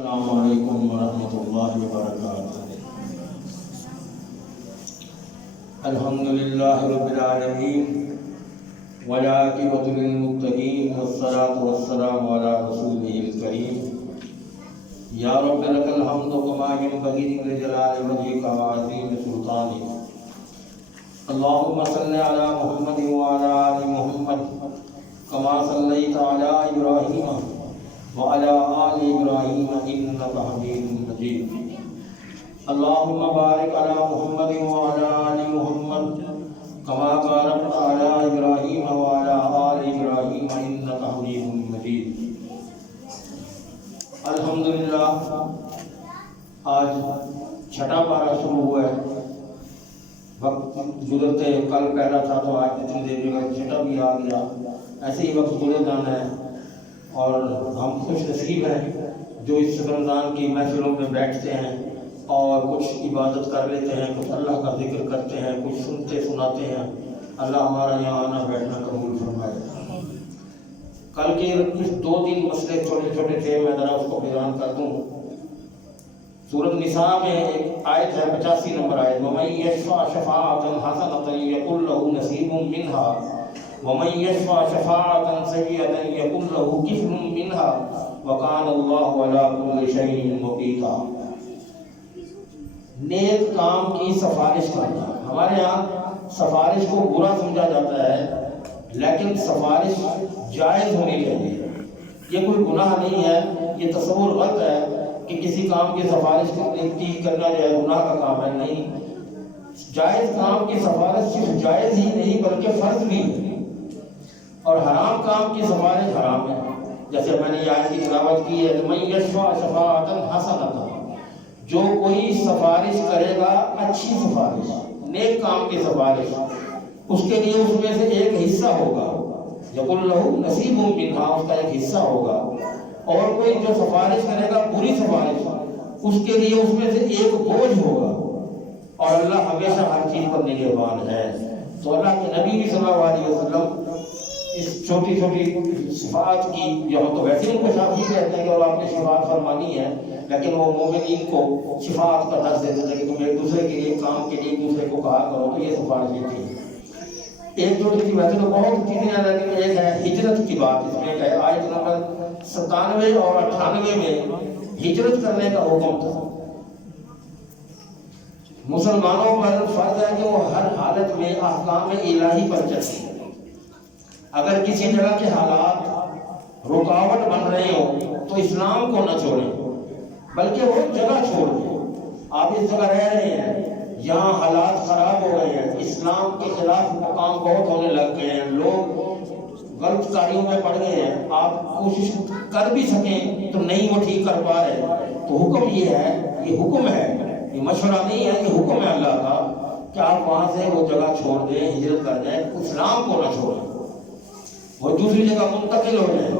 السلام علیکم ورحمۃ اللہ وبرکاتہ۔ الحمدللہ رب العالمین والعاقبۃ للمتقین والصلاۃ والسلام علی رسولہ الکریم۔ یا رب لک الحمد کما ینبغی لجلال وجہک وعظیم سلطانک۔ اللہم صل علی محمد وعلی آل محمد کما صلیت علی ابراہیم وعلى آل إبراهيم إنك حميد مجيد۔ اللهم بارك على محمد وعلى آل محمد كما باركت على إبراهيم وعلى آل إبراهيم إنك حميد مجيد۔ الحمدللہ آج چھٹا پارہ شروع ہوا ہے۔ وقت گزرتے کل پہلا تھا تو آج اتنی دیر میں چھٹا بھی آ گیا، ایسے ہی وقت گزر جانا ہے۔ اور ہم خوش نصیب ہیں جو اس رمضان کی محفلوں میں بیٹھتے ہیں اور کچھ عبادت کر لیتے ہیں، کچھ اللہ کا ذکر کرتے ہیں، کچھ سنتے سناتے ہیں۔ اللہ ہمارا یہاں آنا بیٹھنا قبول فرمائے۔ کل کے کچھ دو تین مسئلے چھوٹے چھوٹے تھے، میں ذرا اس کو بیان کر دوں۔ سورۃ نساء میں ایک آیت ہے 85 نمبر آیت، وَمَن يَشْفَعْ شَفَاعَةً حَسَنَةً يَكُن لَّهُ نَصِيبٌ مِّنْهَا وَمَن يَشْفَعْ شَفَاعَةً سَيِّئَةً يَكُن لَّهُ كِفْلٌ مِّنْهَا وَكَانَ اللَّهُ عَلَىٰ كُلِّ شَيْءٍ مُقِيتًا۔ نیک کام کی سفارش کرنا، ہمارے ہاں سفارش کو برا سمجھا جاتا ہے، لیکن سفارش جائز ہونی چاہیے۔ یہ کوئی گناہ نہیں ہے، یہ تصور غلط ہے کہ کسی کام کی سفارش کرنا جو ہے گناہ کا کام ہے۔ نہیں، جائز کام کی سفارش صرف جائز ہی نہیں بلکہ فرض بھی ہے، اور حرام کام کی سفارش حرام ہے۔ جیسے میں نے یہ آیت کی تلاوت کی ہے، مَن یشفع شفاعۃ حسنۃ، جو کوئی سفارش کرے گا اچھی سفارش، نیک کام کی سفارش، اس کے لیے اس میں سے ایک حصہ ہوگا، یقول لہ نصیب منہا، اس کا ایک حصہ ہوگا۔ اور کوئی جو سفارش کرے گا بری سفارش، اس کے لیے اس میں سے ایک بوجھ ہوگا۔ اور اللہ ہمیشہ ہر چیز پر نگہبان ہے۔ تو اللہ کے نبی صلی اللہ علیہ وسلم اس چھوٹی چھوٹی صفات کی، جو ہم تو ویسے ان کو شافی کہتے ہیں اور آپ نے شفاعت فرمانی ہے، لیکن وہ مومنین کو شفاعت کا درس دیتے تھے کہ تم ایک دوسرے کے لیے کام کے لیے ایک دوسرے کو کہا کرو، تو یہ سفارشیں تھی۔ ایک چھوٹی سی، ویسے تو بہت چیزیں ہیں، لیکن ایک ہے ہجرت کی بات، اس میں ہے آیت نمبر 97 اور 98 میں ہجرت کرنے کا حکم تھا۔ مسلمانوں پر فرض ہے کہ وہ ہر حالت میں احکام الہی پر چلیں۔ اگر کسی جگہ کے حالات رکاوٹ بن رہے ہوں تو اسلام کو نہ چھوڑیں، بلکہ وہ جگہ چھوڑ دیں۔ آپ اس جگہ رہ رہے ہیں، یہاں حالات خراب ہو گئے ہیں، اسلام کے خلاف مقام بہت ہونے لگ گئے ہیں، لوگ غلط کاریوں میں پڑ گئے ہیں، آپ کوشش کر بھی سکیں تو نہیں وہ ٹھیک کر پا رہے، تو حکم یہ ہے، یہ حکم ہے، یہ مشورہ نہیں ہے، یہ حکم ہے اللہ کا کہ آپ وہاں سے وہ جگہ چھوڑ دیں، ہجرت کر جائیں، اسلام کو نہ چھوڑیں، وہ دوسری جگہ منتقل ہو جائیں۔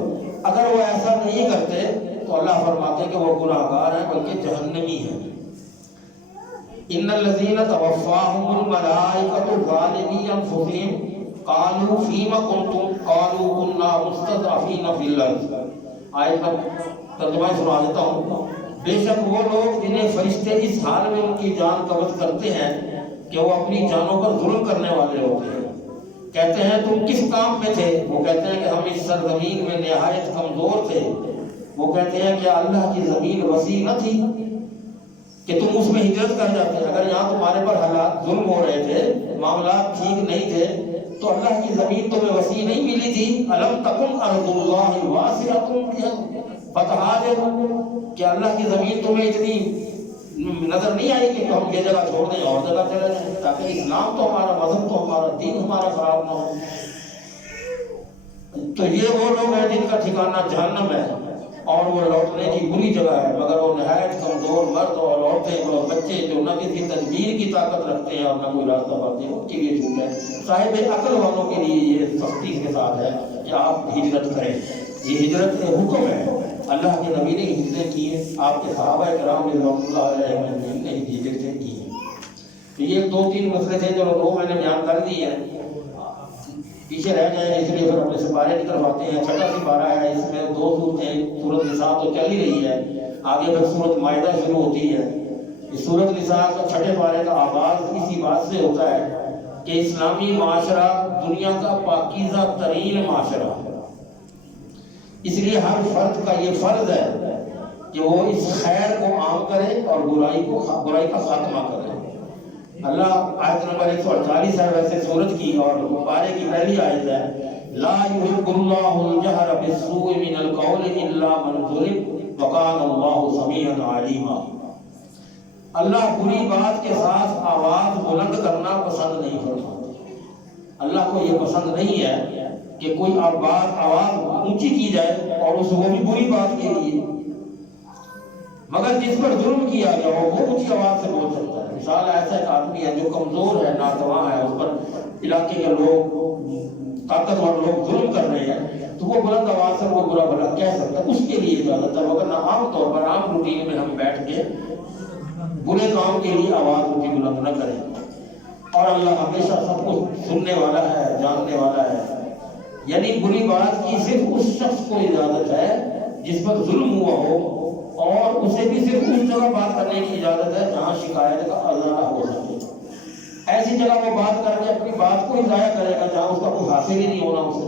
اگر وہ ایسا نہیں کرتے تو اللہ فرماتے ہیں کہ وہ گناہگار ہیں، بلکہ جہنمی ہیں۔ ان الذین توفاہم الملائکۃ ظالمی انفسہم قالوا فیم کنتم قالوا کنا مستضعفین فی الارض۔ آیت کا ترجمہ سنا دیتا ہوں۔ بے شک وہ لوگ جنہیں فرشتے اس حال میں ان کی جان قبض کرتے ہیں کہ وہ اپنی جانوں پر ظلم کرنے والے ہوتے ہیں، کہتے ہیں تم کس کام میں تھے؟ وہ کہتے ہیں کہ ہم اس سرزمین میں نہایت کمزور تھے۔ وہ کہتے ہیں کہ اللہ کی زمین وسیع نہ تھی کہ تم اس میں ہجرت کر جاتے؟ اگر یہاں تمہارے پر حالات ظلم ہو رہے تھے، معاملات ٹھیک نہیں تھے، تو اللہ کی زمین تمہیں وسیع نہیں ملی تھی؟ الم تکن ارض اللہ واسعۃ فتہاجروا، کہ اللہ کی زمین تمہیں اتنی نظر نہیں آئی کہ ہم یہ جگہ چھوڑ دیں اور جگہ چلے جائیں، تاکہ اسلام تو ہمارا، مذہب تو ہمارا، دین ہمارا خراب نہ ہو۔ تو یہ وہ لوگ ہیں جن کا ٹھکانہ جہنم ہے اور وہ لوٹنے کی بری جگہ ہے، مگر وہ نہایت کمزور مرد اور عورتیں اور بچے جو نہ کسی تدبیر کی طاقت رکھتے ہیں اور نہ کوئی راستہ پاتے ہیں، ان کے لیے جھوٹ ہے۔ صاحب عقل والوں کے لیے یہ سختی کے ساتھ ہے کہ آپ ہجرت کریں۔ یہ ہجرت کا حکم ہے، اللہ کے نبی نے ہجرتیں کی ہیں، آپ کے صحابہ کرام رضوان اللہ علیہم نے ہجرتیں کی ہیں۔ تو یہ دو تین مسئلے تھے جو دو میں نے بیان کر دی ہیں، پیچھے رہ جائیں، اس لیے پھر اپنے سپارے کی طرف آتے ہیں۔ چھٹا سپارہ ہے، اس میں دو سورتیں، سورۃ نساء تو چل ہی رہی ہے، آگے پھر سورۃ مائدہ شروع ہوتی ہے. اس سورۃ نساء کا 6 پارے کا آغاز اسی بات سے ہوتا ہے کہ اسلامی معاشرہ دنیا کا پاکیزہ ترین معاشرہ ہے. اس لیے ہر فرد کا یہ فرض ہے کہ وہ اس خیر کو عام کرے اور برائی کا خاتمہ کرے. اللہ آیت نمبر 148 ہے ویسے سورت کی اور پارے کی پہلی آیت ہے لا يحب الله الجهر بالسوء من القول الا من ظلم وكان الله سميعا عليما. اللہ بری بات کے ساتھ آواز بلند کرنا پسند نہیں کرتا. اللہ کو یہ پسند نہیں ہے کہ کوئی آواز اونچی کی جائے اور اس وہ بھی بری بات کے لیے، مگر جس پر ظلم کیا گیا ہو وہ اونچی آواز سے بول سکتا ہے. مثال ایسا ایک آدمی ہے جو کمزور ہے، ناتواں ہے، اس پر علاقے کے لوگ طاقتور لوگ ظلم کر رہے ہیں تو وہ بلند آواز سے وہ برا بھلا کہہ سکتا ہے، اس کے لیے اجازت ہے. مگر عام طور پر عام روٹین میں ہم بیٹھ کے برے کام کے لیے آواز اونچی بلند نہ کریں. اور اللہ ہمیشہ سب کچھ سننے والا ہے، جاننے والا ہے. یعنی بری بات کی صرف اس شخص کو اجازت ہے جس پر ظلم ہوا ہو، اور اسے بھی صرف اس جگہ بات کرنے کی اجازت ہے جہاں شکایت کا ازالہ ہو سکے. ایسی جگہ وہ بات کر کے اپنی بات کو ہی ضائع کرے گا جہاں اس کا کوئی حاصل ہی نہیں ہونا اسے.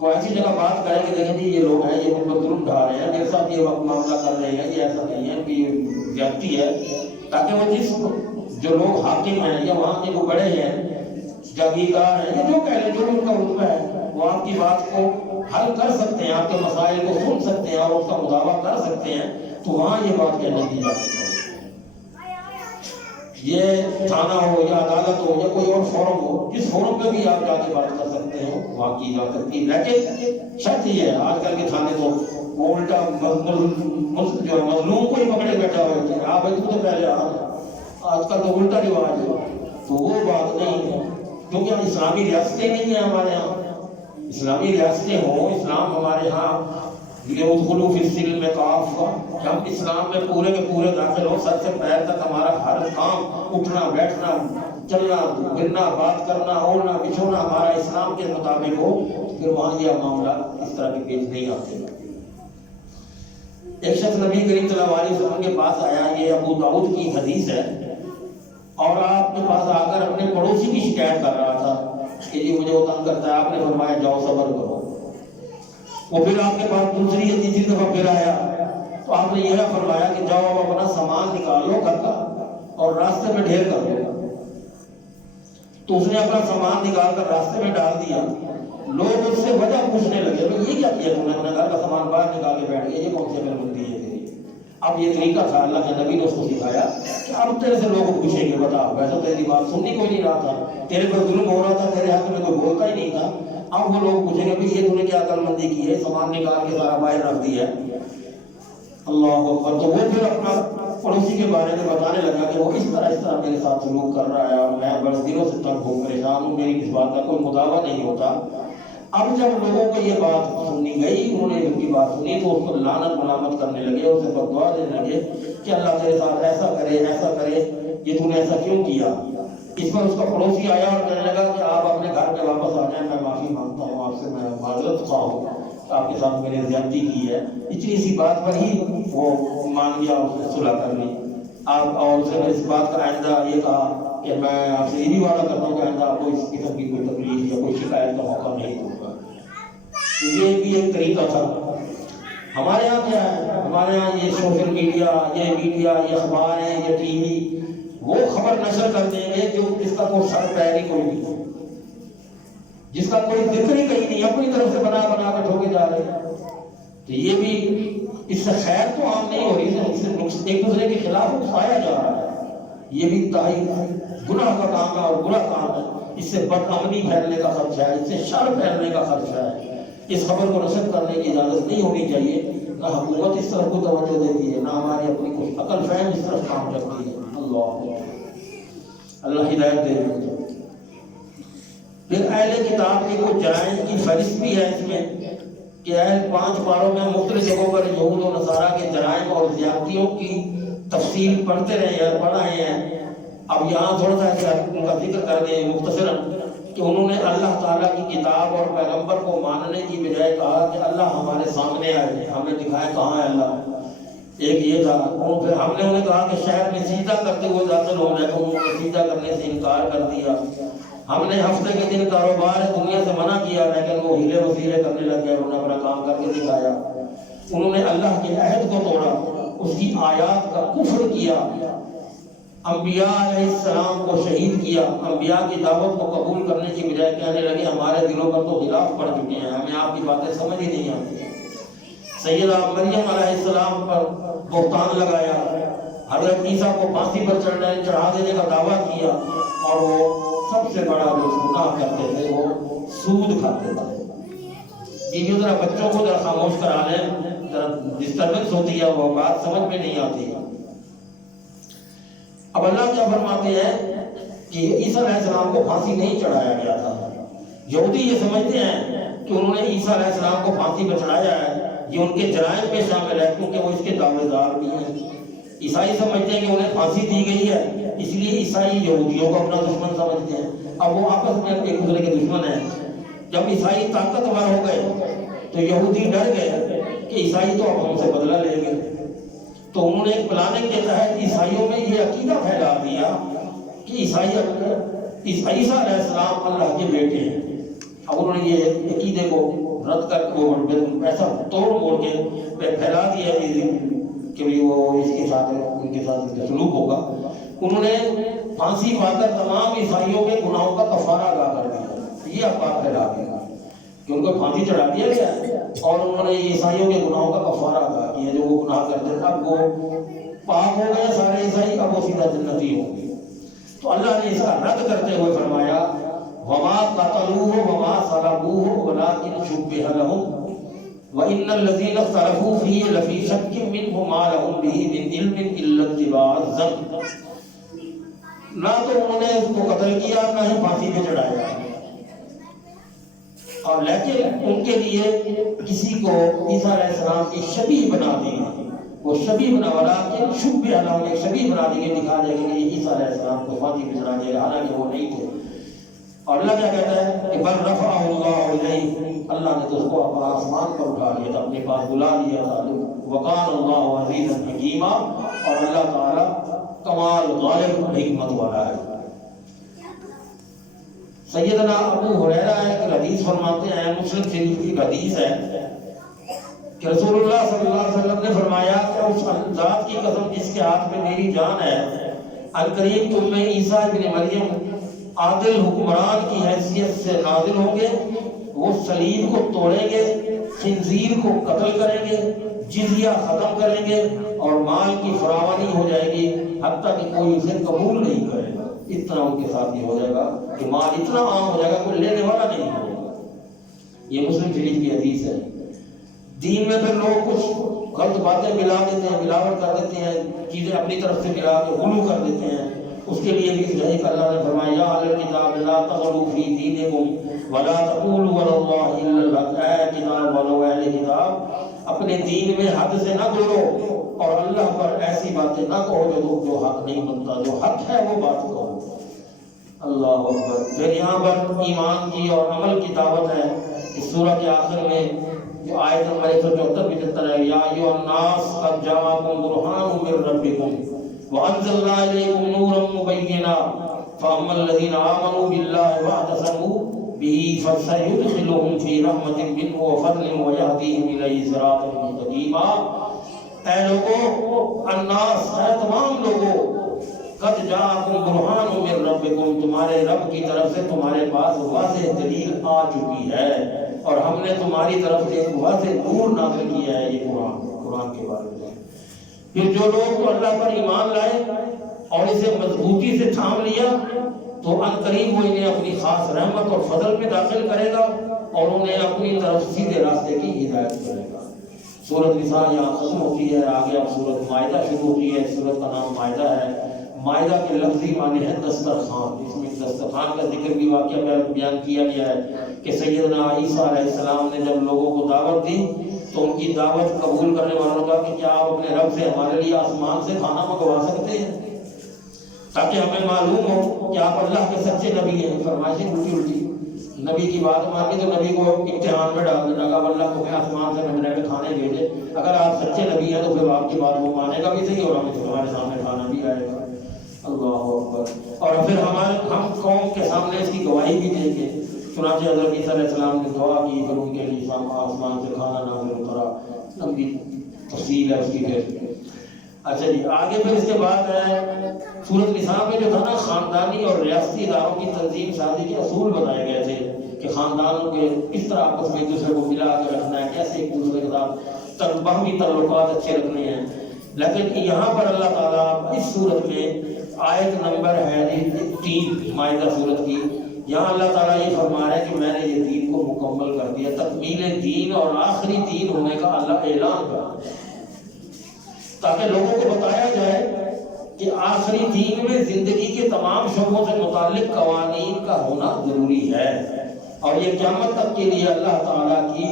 وہ ایسی جگہ بات کرے کہ دیکھیں جی یہ لوگ ہیں، یہ مجھ پر ظلم ڈھا رہے ہیں، میرے ساتھ یہ معاملہ کر رہے ہیں، یہ ایسا نہیں ہے کہ یہ زیادتی ہے، تاکہ وہ جس جو لوگ حاکم ہیں یا وہاں کے جو بڑے ہیں، جاگیردار ہیں، یا جو کہہ لیں جو ان کا رتبہ ہے، وہ آپ کی بات کو حل کر سکتے ہیں، آپ کے مسائل کو سن سکتے ہیں اور اس کا مداوع کر سکتے ہیں، تو وہاں یہ بات کہنے کی جا سکتی ہے. یہ تھانہ ہو یا عدالت ہو یا کوئی اور فورم ہو، جس فورم پہ بھی آپ جا کے بات کر سکتے ہیں وہاں کی جا سکتی ہے. لیکن شرط یہ ہے، آج کل کے تھانے تو وہ الٹا جو مظلوم کو ہی پکڑے بیٹھا ہوئے ہوتے ہیں، آپ تو پہلے آج کل تو الٹا رواج ہے. تو وہ بات نہیں ہے، کیونکہ اسلامی ریاستیں نہیں ہیں ہمارے یہاں. اسلامی ریاستیں ہوں، اسلام ہمارے یہاں ادخلوا فی السلم کافہ، ہم اسلام میں پورے کے پورے داخل ہو، سر سے پیر تک ہمارا ہر کام، اٹھنا بیٹھنا چلنا گرنا بات کرنا اوڑھنا بچھونا ہمارا اسلام کے مطابق ہو، پھر وہاں یہ معاملہ اس طرح کے پیش نہیں آتے. ایک شخص نبی کریم صلی اللہ علیہ وسلم کے پاس آیا، یہ ابو داؤد کی حدیث ہے، اور آپ کے پاس آ کر اپنے پڑوسی کی شکایت کر رہا تھا کہ یہ مجھے وہ تنگ کرتا ہے. آپ نے فرمایا جاؤ صبر کرو. وہ پھر آپ کے پاس دوسری یا تیسری دفعہ پھر آیا تو آپ نے یہ فرمایا کہ جاؤ اب اپنا سامان نکالو گھر کا اور راستے میں ڈھیر کر دو. تو اس نے اپنا سامان نکال کر راستے میں ڈال دیا. لوگ اس سے وجہ پوچھنے لگے یہ کیا کیا تم نے، اپنے گھر کا سامان باہر نکال کے بیٹھ گیا، یہ کون سی عقل مندی ہے تیری. اب یہ طریقہ تھا، اللہ کے نبی نے اس کو سکھایا کہ اب تیرے سے لوگ پوچھیں گے بتا، ویسے تیری بات سننی کوئی نہیں رہا تھا، تیرے پر ظلم ہو رہا تھا، تیرے حق میں کوئی بولتا ہی نہیں تھا. اب وہ لوگ پوچھیں گے یہ تم نے کیا عقل مندی کی ہے، سامان نکال کے سارا باہر رکھ دیا. اللہ اکبر. تو وہ پھر اپنا پڑوسی کے بارے میں بتانے لگا کہ وہ اس طرح میرے ساتھ سلوک کر رہا ہے اور میں بڑے دنوں سے تنگ ہوں، پریشان ہوں، میری اس بات کا کوئی مداوع نہیں ہوتا. اب جب لوگوں کو یہ بات سننی گئی، انہوں نے ان کی بات سنی تو اس کو لعنت ملامت کرنے لگے، اسے بددعا دینے لگے کہ اللہ تیرے ساتھ ایسا کرے، یہ تو نے ایسا کیوں کیا. اس پر اس کا پڑوسی آیا اور کہنے لگا کہ آپ اپنے گھر پہ واپس آ جائیں، میں معافی مانگتا ہوں آپ سے، میں معذرت خواہ ہوں، آپ کے ساتھ میں نے زیادتی کی ہے. اتنی سی بات پر ہی وہ مان گیا اور اس نے صلح کر لی. آپ اور اس نے اس بات کا آئندہ یہ کہا کہ میں آپ سے یہ بھی وعدہ کرتا ہوں کہ آئندہ آپ کو اس قسم کی کوئی تکلیف یا کوئی شکایت کا موقع نہیں دوں گا. یہ بھی ایک طریقہ تھا. ہمارے یہاں کیا ہے، ہمارے یہاں یہ سوشل میڈیا، یہ اخباریں، یہ ٹی وی، وہ خبر نشر کر دیں گے جو جس کا کوئی سر پیر ہی کوئی نہیں، جس کا کوئی ذکر ہی کہیں نہیں، اپنی طرف سے بنا کے ٹھوکے جا رہے ہیں. تو یہ بھی اس سے خیر تو عام نہیں ہو رہی، اس سے ایک دوسرے کے خلاف اٹھایا جا رہا ہے. یہ بھی انتہائی گناہ کا کام ہے اور برا کام ہے. اس سے بدامنی پھیلنے کا خدشہ ہے، اس سے شر پھیلنے کا خدشہ ہے. اس خبر کو نشر کرنے کی اجازت نہیں ہونی چاہیے. نہ حکومت اس طرف کو توجہ دیتی ہے، نہ ہماری اپنی کچھ عقل فہم اس طرف کام کرتی ہے. اللہ ہدایت دے. پھر اہل کتاب کی کچھ جرائم کی فہرست بھی ہے اس میں کہ اہل 5 پاروں میں مختلف جگہوں پر یہود و نصارہ کے جرائم اور زیادتیوں کی تفصیل پڑھتے رہے ہیں، پڑھ رہے ہیں. اب یہاں تھوڑا سا ان کا ذکر کر دیں مختصراً کہ انہوں نے اللہ تعالیٰ کی کتاب اور پیغمبر کو ماننے کی بجائے کہا کہ اللہ ہمارے سامنے آئے، ہمیں دکھائے کہاں ہے اللہ. ایک یہ تھا، اور پھر ہم نے انہیں کہا کہ شہر میں سیدھا کرتے ہوئے داخل ہو جائے، انہوں نے سیدھا کرنے سے انکار کر دیا۔ ہم نے ہفتے کے دن کاروبار دنیا سے منع کیا، لیکن وہ ہیلے وسیلے کرنے لگ گئے، انہوں نے اپنا کام کر کے دکھایا۔ انہوں نے اللہ کے عہد کو توڑا، اس کی آیات کا کفر کیا، انبیاء علیہ السلام کو شہید کیا۔ انبیاء کی دعوت کو قبول کرنے کی بجائے کہنے لگے ہمارے دلوں پر تو خلاف پڑ چکے ہیں، ہمیں آپ کی باتیں سمجھ ہی نہیں آتی۔ سیدہ مریم علیہ السلام پر بہتان لگایا، حضرت عیسیٰ کو پھانسی پر چڑھا دینے کا دعویٰ کیا، اور وہ سب سے بڑا جو گناہ کرتے تھے وہ سود کھاتے تھے۔ یہ ذرا بچوں کو ذرا خاموش کرا لیں، ذرا ڈسٹربنس ہوتی ہے، وہ بات سمجھ میں نہیں آتی۔ اب اللہ کیا فرماتے ہیں کہ عیسیٰ علیہ السلام کو پھانسی نہیں چڑھایا گیا تھا۔ یہودی یہ سمجھتے ہیں کہ انہوں نے عیسیٰ علیہ السلام کو پھانسی پر چڑھایا ہے، یہ ان کے جرائم میں شامل ہے، کیونکہ وہ اس کے دعوے دار بھی ہیں۔ عیسائی سمجھتے ہیں کہ انہیں پھانسی دی گئی ہے، اس لیے عیسائی یہودیوں کو اپنا دشمن سمجھتے ہیں۔ اب وہ آپس میں ایک دوسرے کے دشمن ہیں۔ جب عیسائی طاقتور ہو گئے تو یہودی ڈر گئے کہ عیسائی تو اب ہم سے بدلہ لیں گے، تو انہوں نے ایک پلاننگ کے تحت عیسائیوں میں یہ عقیدہ پھیلا دیا کہ عیسیٰ علیہ السلام اللہ کے بیٹے ہیں۔ اب انہوں نے یہ عقیدے کو رد کر کے وہ ایسا توڑ موڑ کے پھیلا دیا کہ وہ اس کے ساتھ ان کے ساتھ سلوک ہوگا۔ انہوں نے پھانسی پا کر تمام عیسائیوں کے گناہوں کا کفارہ ادا کر دیا، یہ افواہ پھیلا دیا کہ ان کو پھانسی چڑھا دیا گیا اور انہوں نے عیسائیوں کے گناہوں کا کفارہ ادا کیا جو وہ گناہ کرتے تھے۔ اب وہ پاک ہو گئے سارے عیسائی، اب وہ سیدھا جنتی ہوں گے۔ تو اللہ نے اس کا رد کرتے ہوئے فرمایا وما قتلوه وما صلبوه ولكن شبه لهم وان الذين اختلفوا فيه لفي شك منه ما لهم به من علم الا اتباع الظن۔ نہ تو انہوں نے اس کو قتل کیا، نہ ہی پھانسی پہ چڑھایا، اور لیکن ان کے لیے کسی کو عیسیٰ علیہ السلام کی شبیہ بنا دی، وہ شبیہ بنا والا کہ شبہ اللہ نے شبیہ بنا دی کہ دکھا دے گا کہ عیسیٰ علیہ السلام کو پھانسی پہ چڑھا دیا، حالانکہ وہ نہیں تھے۔ اور اللہ کیا کہتا ہے کہ بل رفعہ اللہ الیہ، اللہ نے تو اس کو آسمان پر اٹھا لیا تھا، اپنے پاس بلا لیا تھا۔ وقان اللہ عزیزا حکیما، اور اللہ تعالیٰ کمال غالب حکمت والا ہے۔ سیدنا ابو ہریرہ ایک حدیث فرماتے ہیں، مسلم شریف کی حدیث ہے کہ رسول اللہ صلی اللہ علیہ وسلم نے فرمایا کہ اس ذات کی قسم جس کے ہاتھ میں میری جان ہے، عنقریب تم میں عیسیٰ ابن مریم عادل حکمران کی حیثیت سے نازل ہوں گے، وہ صلیب کو توڑیں گے، خنزیر کو قتل کریں گے، جزیہ ختم کریں گے، اور مال کی فراوانی ہو جائے گی حتیٰ کہ کوئی اسے قبول نہیں کرے گا۔ اتنا ان کے ساتھ یہ ہو جائے گا کہ مال اتنا عام ہو جائے گا کوئی لینے والا نہیں ہوگا۔ یہ مسلم شریف کی حدیث ہے۔ دین میں پھر لوگ کچھ غلط باتیں ملا دیتے ہیں، ملاوٹ کر دیتے ہیں، چیزیں اپنی طرف سے ملا کے غلو کر دیتے ہیں۔ اس کے لیے بھی صحیح کہ اللہ نے فرمایا یا اہل الکتاب لا تغلوا فی دینکم ولا تقولوا علی اللہ الا الحق، اے کتاب والو، اہل کتاب اپنے دین میں حد سے نہ گزرو اور اللہ پر ایسی باتیں نہ کہو جو حق نہیں بنتا، جو حق ہے وہ بات کہو۔ اللہ اکبر۔ پھر یہاں پر ایمان کی اور عمل کی دعوت ہے۔ اس سورہ کے آخر میں جو آیت نمبر 174-75 ہے، یا ایھا الناس قد جاءکم برہان من ربکم وانزلنا الیکم نورا مبینا فاما الذین آمنوا باللہ واعتصموا به فسیدخلهم فی رحمت منہ وفضل ویہدیہم الیہ صراطا مستقیما۔ اے لوگو، الناس، اے تمام لوگوں، قد جاءکم برہان من ربکم، تمہارے رب کی طرف سے تمہارے پاس واضح دلیل آ چکی ہے، اور ہم نے تمہاری طرف سے ایک واضح نور نازل کیا ہے، یہ قرآن کے بارے میں۔ پھر جو لوگ اللہ پر ایمان لائے اور اسے مضبوطی سے تھام لیا تو عنقریب وہ انہیں اپنی خاص رحمت اور فضل میں داخل کرے گا اور انہیں اپنی طرف سیدھے راستے کی ہدایت کرے گا۔ سورۃ نساء یہاں ختم ہوتی ہے، آگے اب سورۃ مائدہ شروع ہوتی ہے۔ سورۃ کا نام مائدہ ہے۔ مائدہ کے لفظی معنی ہے دسترخوان۔ اس میں دسترخوان کا ذکر بھی واقعہ بیان کیا گیا ہے کہ سیدنا عیسیٰ علیہ السلام نے جب لوگوں کو دعوت دی تو ان کی دعوت قبول کرنے والوں کا کہ کیا آپ اپنے رب سے ہمارے لیے آسمان سے کھانا منگوا سکتے ہیں تاکہ ہمیں معلوم ہو کہ آپ اللہ کے سچے نبی ہیں۔ فرمائشیں الٹی الٹی، نبی کی بات مانی تو نبی کو امتحان میں ڈال دینا کہ اللہ کو آسمان سے بجنے میں کھانے بھیجے، اگر آپ سچے نبی ہیں تو پھر آپ کی بات وہ مانے گا بھی صحیح اور ہمیں تمہارے سامنے کھانا بھی آئے گا۔ اللہ اکبر۔ اور پھر ہم قوم کے سامنے اس کی گواہی بھی دیں گے۔ چنانچہ حضرت عیسیٰ علیہ السلام نے دعا کی، پھر ان کے لیے آسمان سے کھانا نازل کرا، لمبی تفصیل ہے اس کی۔ پھر اچھا جی آگے پھر اس کے بعد ہے سورۃ نساء میں جو تھا نا خاندانی اور ریاستی اداروں کی تنظیم سازی کے اصول بتائے گئے تھے کہ خاندانوں کے کس طرح آپس میں ایک دوسرے کو ملا کے رکھنا ہے، کیسے ایک دوسرے کے ساتھ باہمی تعلقات اچھے رکھنے ہیں۔ لیکن یہاں پر اللہ تعالیٰ اس صورت میں آیت نمبر ہے 3 مائدہ صورت کی، یہاں اللہ تعالیٰ یہ فرما رہا ہے کہ میں نے یہ دین کو مکمل کر دیا، تکمیل دین اور آخری دین ہونے کا اللہ اعلان کر، تاکہ لوگوں کو بتایا جائے کہ آخری دین میں زندگی کے تمام شعبوں سے متعلق قوانین کا ہونا ضروری ہے، اور یہ قیامت تک کے لیے اللہ تعالیٰ کی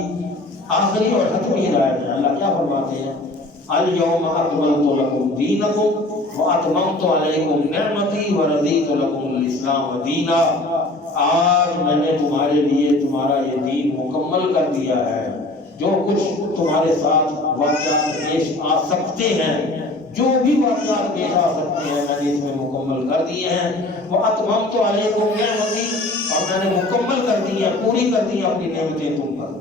آخری اور حتمی ہدایت ہے۔ اللہ کیا فرماتے ہیں؟ اليوم اکملت لکم دینکم واتممت علیکم نعمتی ورضیت لکم الاسلام دینا، آج میں نے تمہارے لیے تمہارا یہ دین مکمل کر دیا ہے، جو کچھ تمہارے ساتھ واقعات پیش آ سکتے ہیں، جو بھی واقعات پیش آ سکتے ہیں میں نے اس میں مکمل کر دیے ہیں۔ واتممت علیکم نعمتی، اور میں نے مکمل کر دی ہے، پوری کر دی اپنی نعمتیں تم پر۔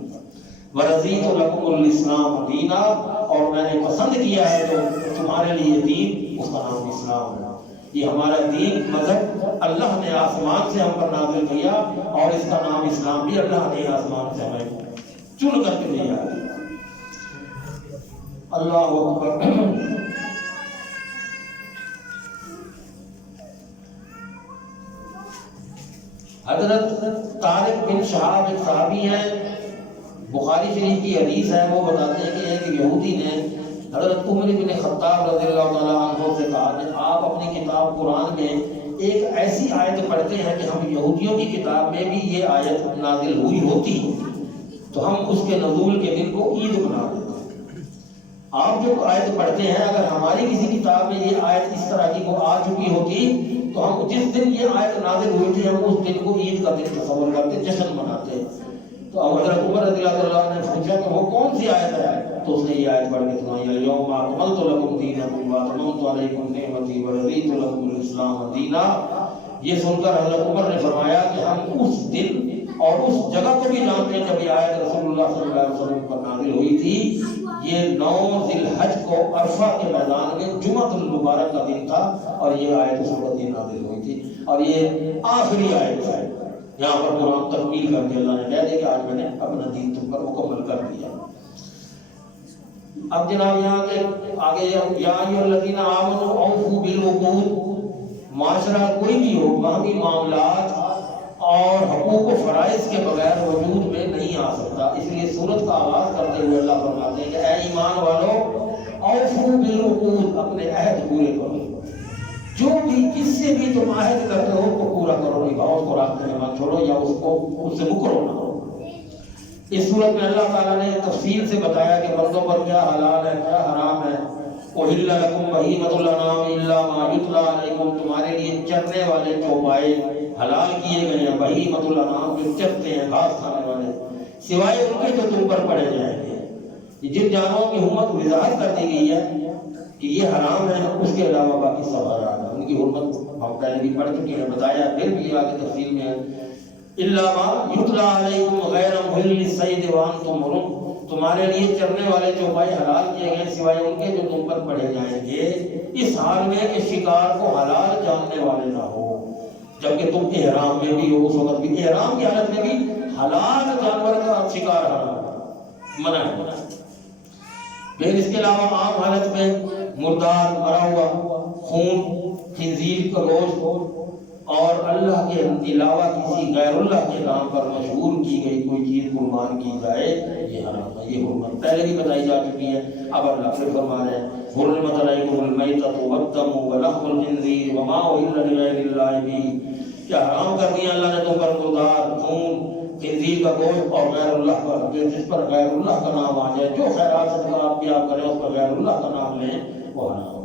ورضیت لکم الاسلام دینا، اور میں نے پسند کیا ہے جو تمہارے لیے دین، اس کا نام اسلام ہے۔ یہ ہمارا دین مذہب اللہ نے آسمان سے ہم پر نازل کیا، اور اس کا نام اسلام بھی اللہ نے آسمان سے ہمیں چن کر کے دیا ہے۔ اللہ اکبر۔ حضرت طارق بن شہاب ایک صحابی ہیں، بخاری شریف کی حدیث ہے، وہ بتاتے ہیں کہ ایک یہودی نے حضرت عمر بن خطاب رضی اللہ تعالیٰ عنہ سے کہا کہ آپ اپنی کتاب قرآن میں ایک ایسی آیت پڑھتے ہیں کہ ہم یہودیوں کی کتاب میں بھی یہ آیت نازل ہوئی ہوتی تو ہم اس کے نزول کے دن کو عید بنا دیتے۔ آپ جو آیت پڑھتے ہیں اگر ہماری کسی کتاب میں یہ آیت اس طرح کی کو آ چکی ہوتی تو ہم جس دن یہ آیت نازل ہوئی تھی ہم اس دن کو عید کا دن تصور کرتے، جشن مناتے۔ تو حضرت عمر رضی اللہ عنہ نے پوچھا کہ وہ کون سی آیت ہے؟ تو اس نے یہ آیت پڑھ کے سنائی، الیوم اکملت لکم دینکم واتممت علیکم نعمتی ورضیت لکم الاسلام دینا۔ یہ سن کر حضرت عمر نے فرمایا کہ ہم اس دن اور اس جگہ کو بھی جانتے ہیں جب یہ آیت رسول اللہ صلی اللہ علیہ وسلم پر نازل ہوئی تھی۔ یہ 9 ذی الحج کو عرفہ کے میدان میں جمعۃ المبارک کا دن تھا، اور یہ آیت اس وقت نازل ہوئی تھی، اور یہ آخری آیت ہے۔ یہاں پر قرآن تکمیل کر کے اللہ نے کہہ دیا کہ آج میں نے اپنا دین تم پر مکمل کر دیا۔ اب جناب یہاں کے آگے یا ایھا الذین آمنوا اوفوا بالعقود، معاشرہ کوئی بھی ہو باہمی معاملات اور حقوق و فرائض کے بغیر وجود میں نہیں آ سکتا، اس لیے سورت کا آغاز کرتے ہوئے اللہ فرماتے ہیں کہ اے ایمان والو اوفوا بالعقود، اپنے عہد پورے کرو، جو بھی جس سے بھی تم عہد کرتے ہو کو پورا کرو، نبھاؤ، اس کو راستے میں مت چھوڑو یا اس کو اس سے مکرو نہ کرو۔ اس صورت میں اللہ تعالیٰ نے تفصیل سے بتایا کہ بندوں پر کیا حلال ہے کیا حرام ہے۔ احل لکم بہیمۃ الانعام الا ما یتلی علیکم، تمہارے لیے چرنے والے چوپائے حلال کیے گئے ہیں، بہیمۃ الانعام جو چرتے ہیں گھاس کھانے والے، سوائے ان کے جو تم پر پڑے جائیں گے۔ جن جانوروں کی حرمت وضاحت کر دی گئی ہے کہ یہ حرام ہے، اس کے علاوہ باقی سب حرام ہے، ان کی حرمت ہم پہلے بھی پڑھ چکے ہیں، بتایا، پھر بھی آگے تفصیل میں ہے۔ الا ما یتلی علیکم غیر محل الصید وانتم حرم، تمہارے لیے چرنے والے چوپائے حلال کیے گئے سوائے ان کے جو تم پر پڑے جائیں گے، اس حال میں کہ شکار کو حلال جاننے والے نہ ہو، جبکہ تم احرام میں بھی ہو، اس وقت بھی احرام کی حالت میں بھی حلال جانور کا شکار حرام منع ہے۔ پھر اس کے علاوہ عام حالت میں مردار، مرا ہوا خون، خنزیر کا گوشت اور اللہ کے علاوہ کسی غیر اللہ کے نام پر مشہور کی گئی کوئی چیز قربان کی جائے، یہ حرام ہے، یہ حرمت پہلے بھی بتائی جا چکی ہے، اب اللہ پھر فرما رہے ہیں حرمت علیکم المیتۃ والدم ولحم الخنزیر وما اہل لغیر اللہ بہ، کیا حرام کر دیا اللہ نے تم پر مردار، خون، خنزیر کا گوشت اور غیر اللہ پر، جس پر غیر اللہ کا نام آ جائے، جو خیرات صدقات آپ بھی آپ کریں اس پر غیر اللہ کا نام لیں وہ حرام ہے۔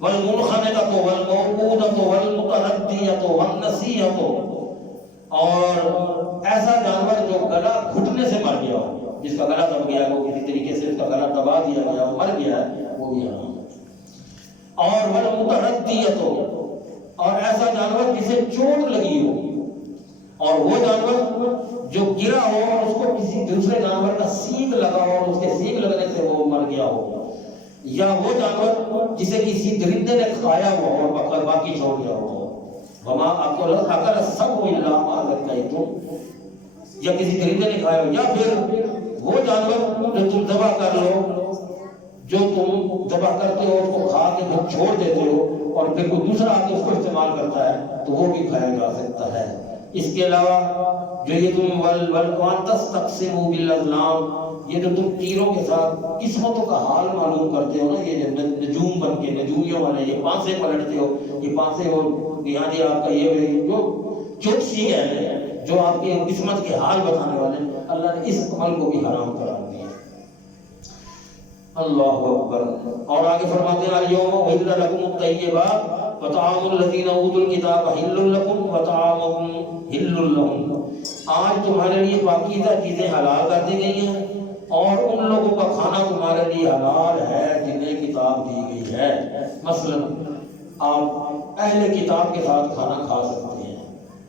والمنخنقۃ والموقوذۃ والمتردیۃ والنصیحۃ، اور ایسا جانور جو گلا گھٹنے سے مر گیا ہو، جس کا گلا دب گیا ہو، کسی طریقے سے اس کا گلا دبا دیا گیا ہو، مر گیا ہے، وہ بھی حرام ہے۔ اور والمتردیۃ، اور ایسا جانور جسے چوٹ لگی ہو، اور وہ جانور جو گرا ہو اور اس کو کسی دوسرے جانور کا سینگ لگا ہو اور اس کے سینگ لگنے سے وہ مر گیا ہو، یا وہ جانور جسے کسی درندے نے کھایا ہو اور باقی چھوڑ گیا ہو، وما اکل السبع الا ما ذکیتم، یا کسی درندے نے کھایا ہو، یا پھر وہ جانور جو تم ذبح کر لو، جو تم ذبح کرتے ہو اس کو کھا کے پھر چھوڑ دیتے ہو اور پھر کوئی دوسرا آ کے اس کو استعمال کرتا ہے تو وہ بھی کھایا جا سکتا ہے۔ اس کے علاوہ جو یہ تم وَأَن تَسْتَقْسِمُوا بِالْأَزْلَامِ، یہ جو تم تیروں کے ساتھ قسمتوں کا حال معلوم کرتے ہو نا، یہ نجوم بن کے نجومیوں والے یہ پانسے پلٹتے ہو، یہ پانسے ہو یہاں جی آپ کا یہ جو چوکسی ہے جو آپ کی قسمت کے حال بتانے والے، اللہ نے اس عمل کو بھی حرام قرار دیا۔ اللہ اکبر۔ اور آگے فرماتے ہیں الیوم احل لکم الطیبات وطعام الذین اوتوا الکتاب حل لکم وطعامکم حل لہم، آج تمہارے لیے پاکیزہ چیزیں حلال کر دی گئی ہیں اور ان لوگوں کا کھانا تمہارے لیے حلال ہے جنہیں کتاب دی گئی ہے۔ مثلا آپ اہل کتاب کے ساتھ کھانا کھا سکتے ہیں،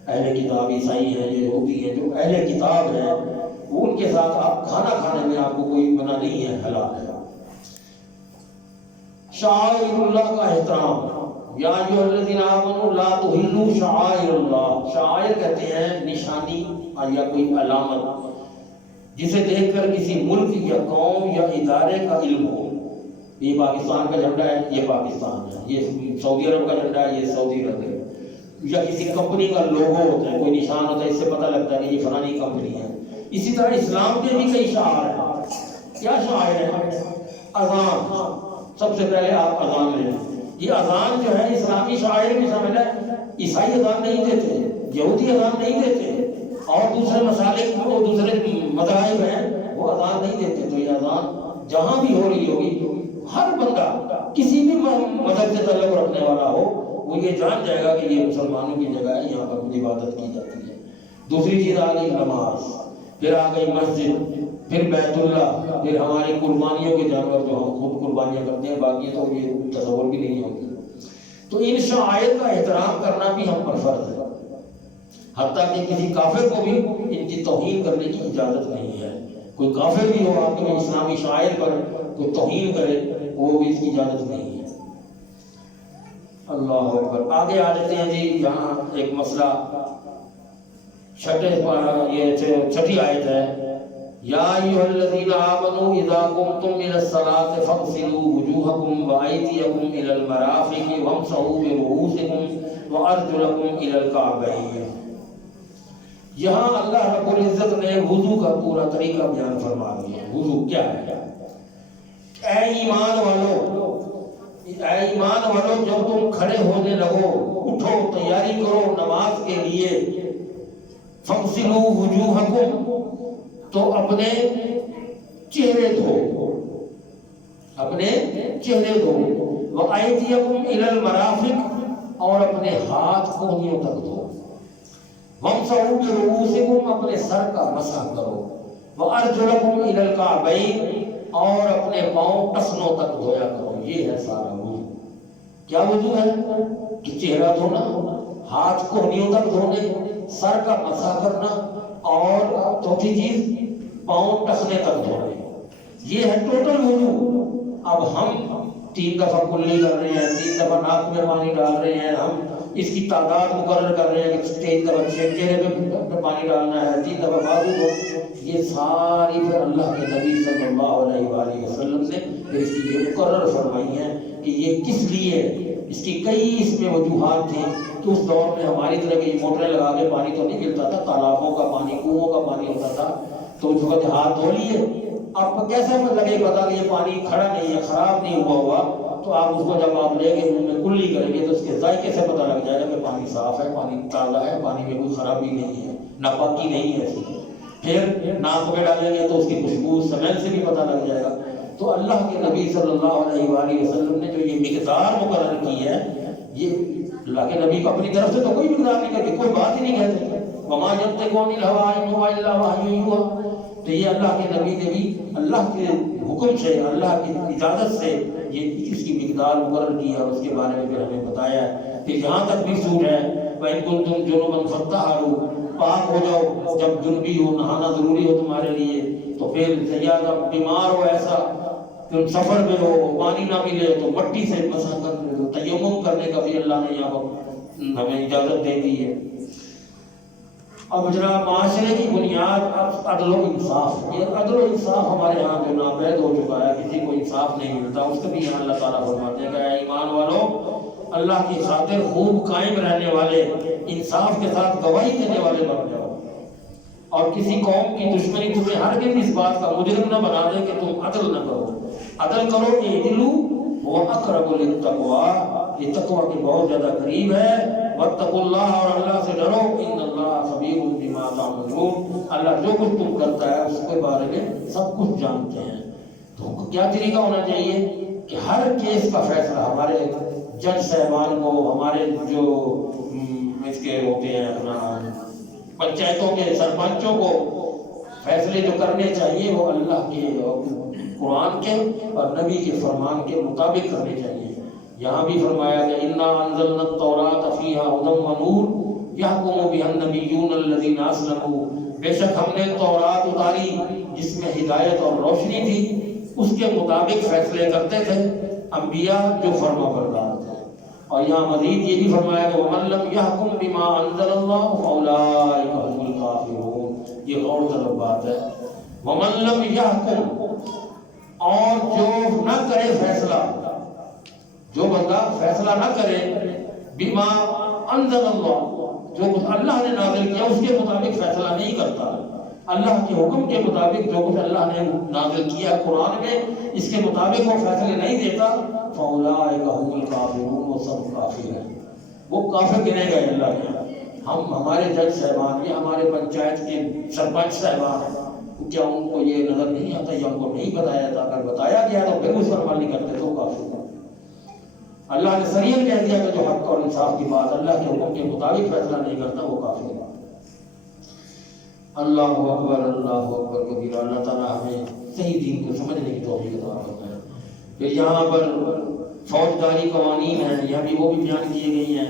اہل کتاب عیسائی ہیں، یہودی ہیں، جو اہل کتاب ہیں ان کے ساتھ آپ کھانا کھانے میں آپ کو کوئی منع نہیں ہے، حلال ہے۔ شعائر اللہ کا احترام، یا ایھا الذین آمنوا لا تحلوا شعائر اللہ، شعائر کہتے ہیں نشانی یا کوئی علامت جسے دیکھ کر کسی ملک یا قوم یا ادارے کا علم ہو، یہ پاکستان کا جھنڈا ہے، یہ پاکستان ہے، یہ سعودی عرب کا جھنڈا ہے، یہ سعودی عرب ہے، یا کسی کمپنی کا لوگو ہوتا ہے، کوئی نشان ہوتا ہے، اس سے پتہ لگتا ہے کہ یہ فلانی کمپنی ہے۔ اسی طرح اسلام کے بھی کئی شعائر ہیں۔ کیا شعائر ہیں؟ اذان، سب سے پہلے آپ اذان لیں، یہ اذان جو ہے اسلامی شاعر میں شامل ہے۔ عیسائی اذان نہیں دیتے، یہودی اذان نہیں دیتے، اور دوسرے مسالک وہ دوسرے مذاہب ہیں وہ اذان نہیں دیتے۔ تو یہ اذان جہاں بھی ہو رہی ہوگی، ہر بندہ کسی بھی مذہب سے تعلق رکھنے والا ہو وہ یہ جان جائے گا کہ یہ مسلمانوں کی جگہ ہے، یہاں پر عبادت کی جاتی ہے۔ دوسری چیز آ گئی نماز، پھر آ گئی مسجد، پھر بیت اللہ، پھر ہماری قربانیوں کے جانور جو ہم خود قربانیاں کرتے ہیں، باقی تو یہ تصور بھی نہیں ہوتی۔ تو ان شعائر کا احترام کرنا بھی ہم پر فرض ہے، حتیٰ کہ کسی کافر کو بھی ان کی توہین کرنے کی اجازت نہیں ہے۔ کوئی کافر بھی ہو آپ کے اسلامی شعائر پر کوئی توہین کرے وہ بھی اس کی اجازت نہیں ہے۔ اللہ اکبر۔ آگے آ جاتے ہیں جی، یہاں ایک مسئلہ چھٹی آیت ہے، یا ایھا الذین آمنوا اذا قمتم الی الصلاۃ فاغسلوا وجوہکم وایدیکم الی المرافق وامسحوا برؤوسکم وارجلکم الی الکعبین۔ یہاں اللہ رب العزت نے وضو کا پورا طریقہ بیان فرما دیا۔ وضو کیا ہے؟ اے ایمان والو، جب تم کھڑے ہونے لگو، اٹھو، تیاری کرو نماز کے لیے، فاغسلوا وجوہکم، تو اپنے چہرے دھو، اپنے چہرے دھو، وَأَيْدِيَكُمْ إِلَى الْمَرَافِقِ، اور اپنے ہاتھ کونیوں تک دھو، وَامْسَحُوا بِرُؤُوسِكُمْ، اپنے سر کا مسح کرو، وَأَرْجُلَكُمْ إِلَى الْكَعْبَيْنِ، اور اپنے پاؤں ٹخنوں تک دھویا کرو۔ یہ ہے سارا وضو۔ کیا وضو ہے؟ کہ چہرہ دھونا، ہاتھ کونیوں تک دھونے، سر کا مسح کرنا، اور چوتھی چیز پاؤں ٹخنے تک دھونے۔ یہ ہے ٹوٹل وضو۔ اب ہم 3 دفعہ کلی کر رہے ہیں، 3 دفعہ ناک میں پانی ڈال رہے ہیں، ہم اس کی تعداد مقرر کر رہے ہیں کہ 3 دفعہ چہرے پہ پانی ڈالنا ہے، 3 دفعہ بازو کو۔ یہ ساری پھر اللہ کے نبی صلی اللہ علیہ وآلہ وسلم نے پھر اس کی یہ مقرر فرمائی ہیں کہ یہ کس لیے ہے۔ اس کی کئی اس میں وجوہات تھیں کہ اس دور میں ہماری طرح کی موٹریں لگا کے پانی تو نہیں ملتا تھا، تالابوں کا پانی، کنووں کا پانی ہوتا تھا، تو اس وقت ہاتھ دھو لیے۔ آپ کیسے لگے پتا کہ یہ پانی کھڑا نہیں ہے، خراب نہیں ہوا، تو آپ اس کو جب آپ لے کے منہ میں کلی کریں گے تو اس کے ذائقے سے پتہ لگ جائے گا کہ پانی صاف ہے، پانی تازہ ہے، پانی میں کوئی خرابی نہیں ہے، ناپاکی نہیں ہے اس میں۔ پھر ناک میں ڈالیں گے تو اس کی خوشبو سمیل سے بھی پتہ لگ جائے گا۔ تو اللہ کے نبی صلی اللہ علیہ وآلہ وسلم نے جو یہ مقدار مقرر کی ہے، یہ اللہ کے نبی کو اپنی طرف سے تو کوئی مقدار نہیں کرتے، کوئی بات ہی نہیں کہتے، وما ينطق عن الهوى ان هو الا وحی یوحی. تو یہ اللہ کے نبی نے بھی اللہ کے حکم سے, اللہ کی اجازت سے یہ اس کی مقدار مقرر کی اور اس کے بارے میں پھر ہمیں بتایا ہے کہ جہاں تک بھی سود ہے وَإِن كُنتُمْ جُنُبًا فَاطَّهَّرُوا, پاک ہو جاؤ جب جنبی ہو, نہانا ضروری ہو تمہارے لیے. تو پھر زیادہ بیمار ہو ایسا کہ سفر میں ہو, پانی نہ ملے تو مٹی سے مسح کر تیمم کرنے کا بھی اللہ نے یہاں پر ہمیں اجازت دے دی ہے. اب جناب معاشرے کی بنیاد عدل و انصاف. یہ عدل و انصاف ہمارے یہاں جو ناپید ہو چکا ہے, کسی کو انصاف نہیں ملتا, اس کا بھی یہاں اللہ تعالیٰ فرماتے ہیں کہ اے ایمان والو, اللہ کی خاطر خوب قائم رہنے والے, انصاف کے ساتھ گواہی دینے والے بن جاؤ. اور کسی قوم کی دشمنی تمہیں ہرگز اس بات کا مجرم نہ بنا دے کہ تم عدل نہ کرو. عدل کرو, اعدلوا هو اقرب للتقوی, یہ تقوی کے بہت زیادہ قریب ہے. واتقوا اللہ, اور اللہ سے ڈرو. ان اللہ خبیر بما تعملون, اللہ جو کچھ تم کرتا ہے اس کے بارے میں سب کچھ جانتے ہیں. تو کیا طریقہ ہونا چاہیے کہ ہر کیس کا فیصلہ ہمارے جج صاحبان کو, ہمارے جو اس کے ہوتے ہیں اپنا پنچایتوں کے سرپنچوں کو فیصلے جو کرنے چاہیے وہ اللہ کے, قرآن کے اور نبی کے فرمان کے مطابق کرنے چاہیے. یہاں بھی فرمایا کہ انا انزلنا التوراۃ فیہا ھدی ونور یحکم بہا النبیون الذین اسلموا, بے شک ہم نے تورات اتاری جس میں ہدایت اور روشنی تھی, اس کے مطابق فیصلے کرتے تھے انبیاء جو فرما بردار تھے. اور یہاں مزید یہ بھی فرمایا کہ وَمَن لَّمْ يَحْكُم بِمَا أَنزَلَ اللَّهُ فَأُولَٰئِكَ هُمُ الْكَافِرُونَ. یہ غور طلب بات ہے. وَمَن لَّمْ يَحْكُم, اور جو نہ کرے فیصلہ, جو بندہ فیصلہ نہ کرے بِمَا أَنزَلَ اللَّهُ, جو کچھ اللہ نے نازل کیا اس کے مطابق فیصلہ نہیں کرتا, اللہ کے حکم کے مطابق جو کچھ اللہ نے نازل کیا قرآن میں اس کے مطابق وہ فیصلے نہیں دیتا, فَأُولَٰئِكَ هُمُ الْكَافِرُونَ, وہ سب کافر ہیں, وہ کافر گنے گئے اللہ کے. ہم ہمارے جج صاحبان یا ہمارے پنچایت کے سرپنچ صاحبان ہیں, کیا ان کو یہ نظر نہیں آتا یا ان کو نہیں بتایا جاتا؟ اگر بتایا گیا تو پھر اس پر عمل نہیں کرتے تو کافر ہیں. اللہ نے صریحاً کہہ دیا کہ جو حق اور انصاف کی بات اللہ کے حکم کے مطابق فیصلہ نہیں کرتا وہ کافر ہے. اللہ اکبر, اللہ اکبر کبیرہ. اللہ تعالیٰ ہمیں صحیح دین کو سمجھنے کی توفیق عطا فرمائے. پھر یہاں پر فوجداری قوانین ہیں, یہاں بھی وہ بھی بیان کیے گئی ہیں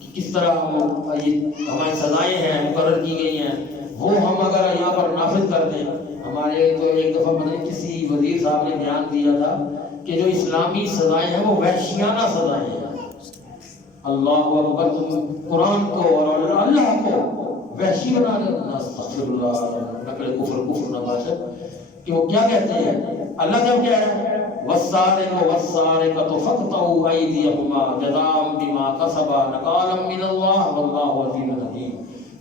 کہ کس طرح ہماری سزائیں ہیں مقرر کی گئی ہیں, وہ ہم اگر یہاں پر نافذ کر دیں. ہمارے تو ایک دفعہ پتہ نہیں کسی وزیر صاحب نے بیان دیا تھا کہ جو اسلامی سزائیں ہیں وہ وحشیانہ سزائیں ہیں. اللہ اکبر, تم قرآن کو اور اللہ کو وحشی بنا دے. استغفر اللہ, نقل کفر نہ باشد. کہ وہ کیا کہتے ہیں, اللہ کیا کہہ رہا ہے, والسارق والسارقۃ فاقطعوا ایدیہما جزاء بما کسبا نکالا من اللہ واللہ عزیز حکیم.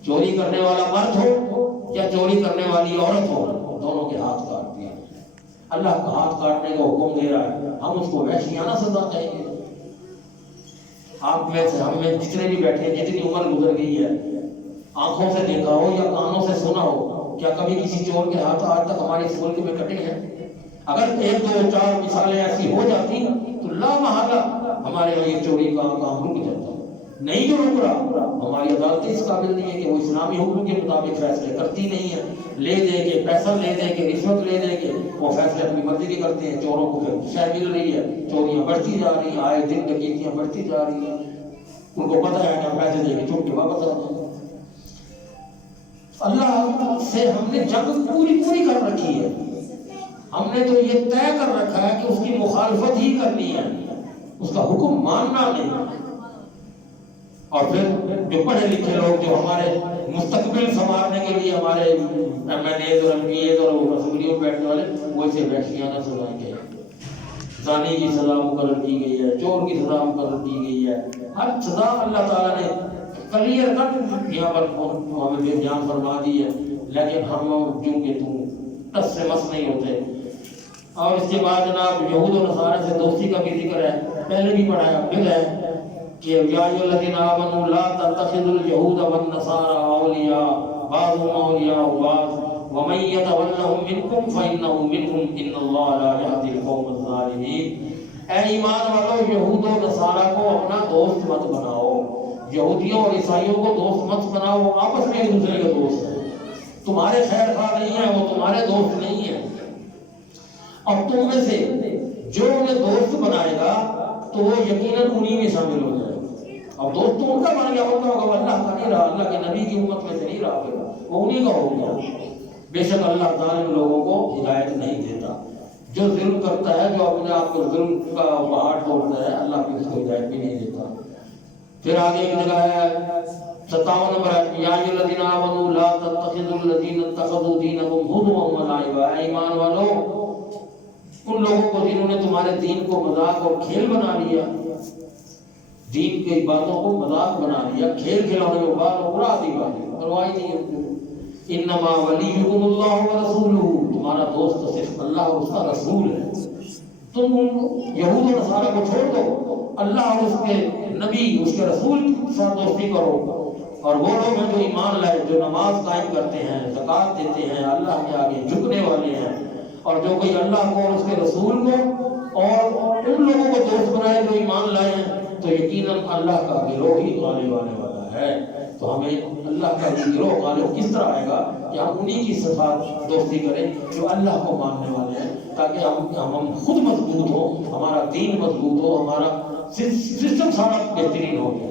چوری کرنے والا مرد ہو یا چوری کرنے والی عورت ہو, دونوں کے ہاتھ کاٹ دیا. اللہ کا ہاتھ کاٹنے کا حکم دے رہا ہے, ہم اس کو وحشیانہ سزا دیں گے. آپ میں سے ہم میں جتنے بھی بیٹھے ہیں, جتنی عمر گزر گئی ہے, آنکھوں سے دیکھا ہو یا کانوں سے سنا ہو, کیا کبھی کسی چور کے ہاتھ آج تک ہماری اس ملک میں کٹے ہیں؟ اگر ایک دو چار مثالیں ایسی ہو جاتی تو لا محالہ ہمارے یہاں یہ چوری کا کام رک جاتا. نہیں جو رک رہا, ہماری عدالتیں اس قابل نہیں ہے کہ وہ اسلامی حکم کے مطابق فیصلے کرتی نہیں ہیں. لے دے کے, پیسہ لے دے کے, رشوت لے دے کے وہ فیصلے اپنی مرضی کے کرتے ہیں. چوروں کو پھر شے مل رہی ہے, چوریاں بڑھتی جا رہی ہیں, آئے دن ڈکیتیاں بڑھتی جا رہی ہیں. ان کو پتہ ہے کہ پیسے دے کے چھوٹ کے واپس آ جائیں. اللہ سے ہم نے جنگ پوری کر رکھی ہے. ہم نے تو یہ طے کر رکھا ہے کہ اس کی مخالفت ہی کرنی ہے, اس کا حکم ماننا نہیں. اور پھر جو پڑھے لکھے لوگ جو ہمارے مستقبل سنوارنے کے لیے ہمارے ایم این ایز اور ایم پی ایز اور اسمبلیوں میں بیٹھنے والے, وہ اسے وحشیانہ سزائیں گے. زانی کی سزا مقرر کی گئی ہے, چور کی سزا مقرر کی گئی ہے. ہر سزا اللہ تعالیٰ نے کلیئر کٹ یہاں پر ہمیں بیان فرما دی ہے. لیکن ہم چونکہ ٹس سے مس نہیں ہوتے. اور اس کے بعد جناب یہود و نصارہ سے دوستی کا بھی ذکر ہے, پہلے بھی پڑھایا پھر ہے کہ یا ایھا الذین آمنوا لا تتخذوا اليہود والنصارى اولیاء بعضهم اولیاء بعض ومن يتولهم منکم فانه منهم ان اللہ لا یہدی القوم الظالمین. اے ایمان والو, یہود و نصارہ کو اپنا دوست مت بناؤ. یہودیوں اور عیسائیوں کو دوست مت بناؤ، وہ آپس میں ایک دوسرے کے دوست ہیں، تمہارے خیر خواہ نہیں ہیں، وہ تمہارے دوست نہیں ہیں۔ اب تم میں سے جو انہیں دوست بنائے گا تو وہ یقیناً انہی میں شامل ہو جائے گا۔ اب دوست تو ان کا بن گیا، ان کا ہوگا، اللہ کا نہیں رہا، اللہ کے نبی کی امت میں سے نہیں رہا، وہ انہی کا ہو گیا۔ بے شک اللہ ظالم لوگوں کو ہدایت نہیں دیتا، جو ظلم کرتا ہے، جو اپنے آپ کو ظلم کا پہاڑ توڑتا ہے، اللہ بھی اس کو ہدایت بھی نہیں دیتا۔ پھر آگے ایک جگہ ہے 57 نمبر ہے، یا ایھا الذین آمنوا لا تتخذوا الذین اتخذوا دینکم ھزوا ولعبا، اے ایمان والو ان لوگوں کو جنہوں نے تمہارے دین کو مذاق اور کھیل بنا لیا، دین کی باتوں کو مذاق بنا لیا، کھیل کھلونے میں بات اڑا دی، پرواہ نہیں۔ انما ولیکم اللہ ورسولہ، تمہارا دوست تو صرف اللہ اور اس کا رسول ہے۔ تم یہود و نصارہ کو چھوڑ دو، اللہ اور اس کے نبی، اس کے رسول کے ساتھ دوستی کرو۔ اور وہ لوگ ہیں جو ایمان لائے، جو نماز قائم کرتے ہیں، زکوٰۃ دیتے ہیں، اللہ کے آگے جھکنے والے ہیں، اور جو کوئی اللہ کو اور اس کے رسول کو اور ان لوگوں کو دوست بنائے جو ایمان لائے ہیں، تو یقیناً اللہ کا گروہ ہی غالب آنے والا ہے۔ تو ہمیں اللہ کا گروہ غالب کس طرح آئے گا کہ ہم انہی کی ساتھ دوستی کریں جو اللہ کو ماننے والے ہیں، تاکہ ہم خود مضبوط ہو، ہمارا دین مضبوط ہو، ہمارا سسٹم سارا بہترین ہو گیا۔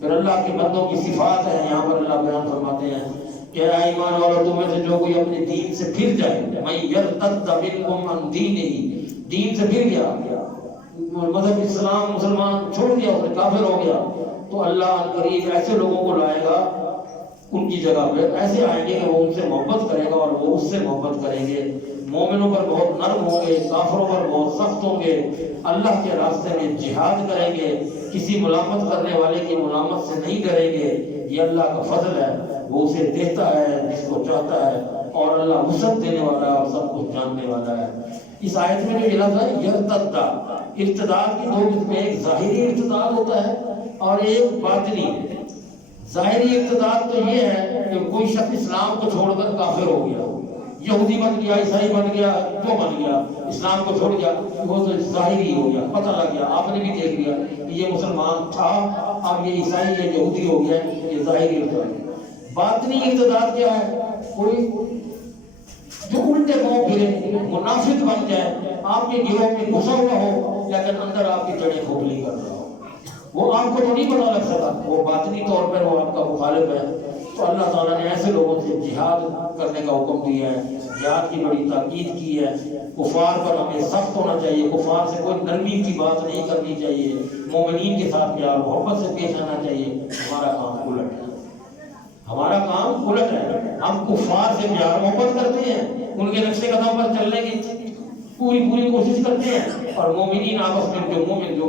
پھر اللہ کے بندوں کی صفات ہے، یہاں پر اللہ بیان فرماتے ہیں کہ اے ایمان والو تم میں سے جو کوئی اپنے دین سے پھر جائے، من یرتد منکم عن دینہ، دین سے پھر گیا، مذہب اسلام مسلمان چھوڑ دیا، اس نے کافر ہو گیا، تو اللہ قریب ایسے لوگوں کو لائے گا ان کی جگہ پہ، ایسے آئیں گے کہ وہ ان سے محبت کرے گا اور وہ اس سے محبت کریں گے، مومنوں پر بہت نرم ہوں گے، کافروں پر بہت سخت ہوں گے، اللہ کے راستے میں جہاد کریں گے، کسی ملامت کرنے والے کی ملامت سے نہیں ڈریں گے۔ یہ اللہ کا فضل ہے، وہ اسے دیتا ہے جس کو چاہتا ہے، اور اللہ وسعت دینے والا ہے اور سب کچھ جاننے والا ہے۔ اس آیت میں جو لفظ ہے یرتد، ارتداد کی دو قسمیں، ایک ظاہری ارتداد ہوتا ہے اور ایک باطنی۔ ظاہری ارتداد تو یہ ہے کہ کوئی شخص اسلام کو چھوڑ کر کافر ہو گیا، یہودی بن گیا، عیسائی بن گیا، جو بن گیا، اسلام کو چھوڑ گیا، وہ تو ظاہری ہو گیا، پتہ لگ گیا، آپ نے بھی دیکھ لیا کہ یہ مسلمان تھا، اب یہ عیسائی یا یہودی ہو گیا، یہ ظاہری ارتداد۔ باطنی ارتداد کیا ہے؟ کوئی جو الٹے پاؤں پھرے، منافق بن جائے، آپ کے گروہ میں گھسا ہوا ہو لیکن اندر آپ کی جڑیں کھوکھلی کر رہا ہو، وہ آپ کو تو نہیں پتہ لگ سکا، وہ باطنی طور پر وہ آپ کا مخالف ہے۔ تو اللہ تعالیٰ نے ایسے لوگوں سے جہاد کرنے کا حکم دیا ہے، جہاد کی بڑی تاکید کی ہے۔ کفار پر ہمیں سخت ہونا چاہیے، کفار سے کوئی نرمی کی بات نہیں کرنی چاہیے، مومنین کے ساتھ پیار محبت سے پیش آنا چاہیے۔ ہمارا کام الٹ ہے، ہمارا کام الٹ ہے، ہم کفار سے پیار محبت کرتے ہیں، ان کے نقشے قدم پر چلنے کی پوری کوشش کرتے ہیں، اور مومنین آپس میں جو مومن، جو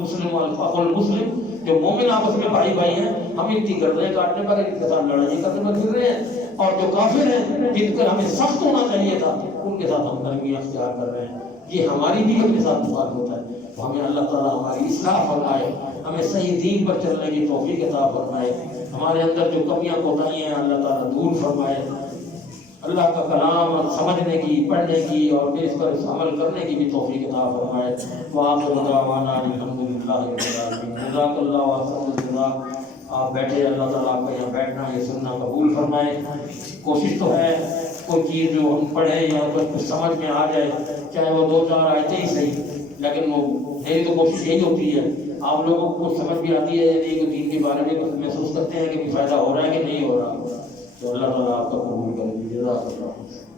مسلم اخو المسلم، جو مومن آپس میں بھائی بھائی ہیں، ہم ان کی گردنیں کاٹنے پر، ان کے ساتھ لڑائی کرنے پر پھر رہے ہیں، اور جو کافر ہیں جن پر ہمیں سخت ہونا چاہیے تھا ان کے ساتھ ہم نرمی اختیار کر رہے ہیں۔ یہ ہماری دیگر کے ساتھ مخالف ہوتا ہے۔ تو ہمیں اللہ تعالیٰ ہماری اصلاح فرمائے، ہمیں صحیح دین پر چلنے کی توفیق عطا فرمائے، ہمارے اندر جو کمیاں کوتاہیاں ہیں اللہ تعالیٰ دور فرمائے، اللہ کا کلام سمجھنے کی، پڑھنے کی اور پھر اس پر عمل کرنے کی بھی توفیق عطا فرمائے۔ وآخر دعوانا الحمدللہ رب العالمین۔ جزاک اللہ واسع الجزاء۔ آپ بیٹھے، اللہ تعالیٰ آپ کا یہاں بیٹھنا یہ سننا قبول فرمائے۔ کوشش تو ہے کوئی چیز جو ہم پڑھیں یا کچھ سمجھ میں آ جائے، چاہے وہ 2-4 آیتیں ہی صحیح، لیکن وہ میری تو کوشش یہی ہوتی ہے۔ آپ لوگوں کو کچھ سمجھ بھی آتی ہے یا نہیں، دین کے بارے میں کچھ محسوس کرتے ہیں کہ فائدہ ہو رہا ہے کہ نہیں ہو رہا، تو اللہ تعالیٰ آپ کا قبول کرے۔ جزاک اللہ۔